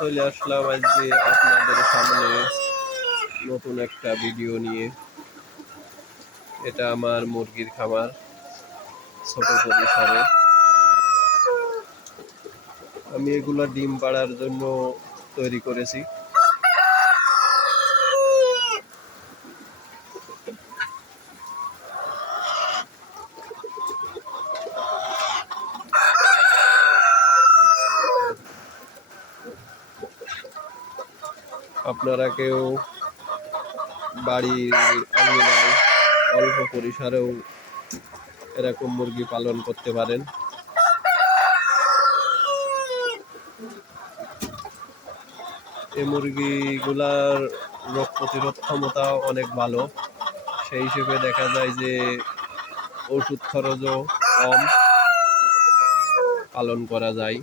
চলে আসলাম আজকে আপনাদের সামনে নতুন একটা ভিডিও নিয়ে। এটা আমার মুরগির খামার, ছোট পরিসরে। আমি এগুলা ডিম পাড়ার জন্য তৈরি করেছি। আপনারা কেউ বাড়ির আঙিনায় অল্প পরিসরেও এরকম মুরগি পালন করতে পারেন। এই মুরগিগুলার রোগ প্রতিরোধ ক্ষমতা অনেক ভালো, সেই হিসেবে দেখা যায় যে ওষুধ খরচও কম, পালন করা যায়।